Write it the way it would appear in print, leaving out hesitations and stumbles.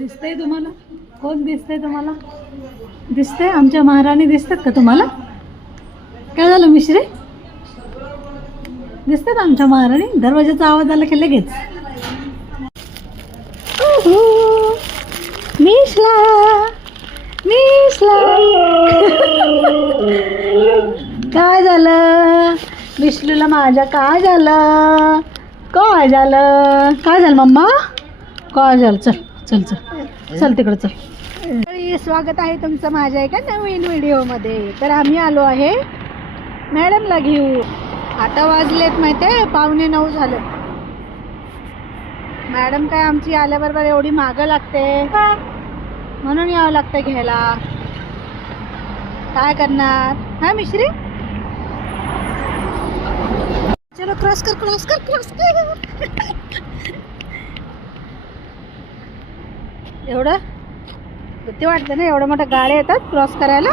दिसतंय तुम्हाला? कोण दिसतंय तुम्हाला? दिसतंय आमच्या महाराणी दिसतात का तुम्हाला? काय झालं मिश्री? दिसतात आमच्या महाराणी? दरवाजाचा आवाज आला की लगेच मिश्ला मिश्ला. काय झालं मिश्लूला माझ्या? काय झालं? काय झालं? काय झालं मम्मा? काय झालं? चल चल चल चल तिकडं चल. स्वागत आहे तुमचं माझ्या एका नवीन व्हिडिओमध्ये. तर आम्ही आलो आहे मॅडमला घेऊ. आता वाजलेत माहिती आहे 8:45 झाले. मॅडम काय आमची आल्याबरोबर एवढी मागं लागते म्हणून यावं लागतं घ्यायला. काय करणार हा मिश्री? चलो क्रॉस कर क्रॉस कर क्रॉस कर. एवढं भीती वाटते ना? एवढं मोठ्या गाड्या येतात क्रॉस करायला.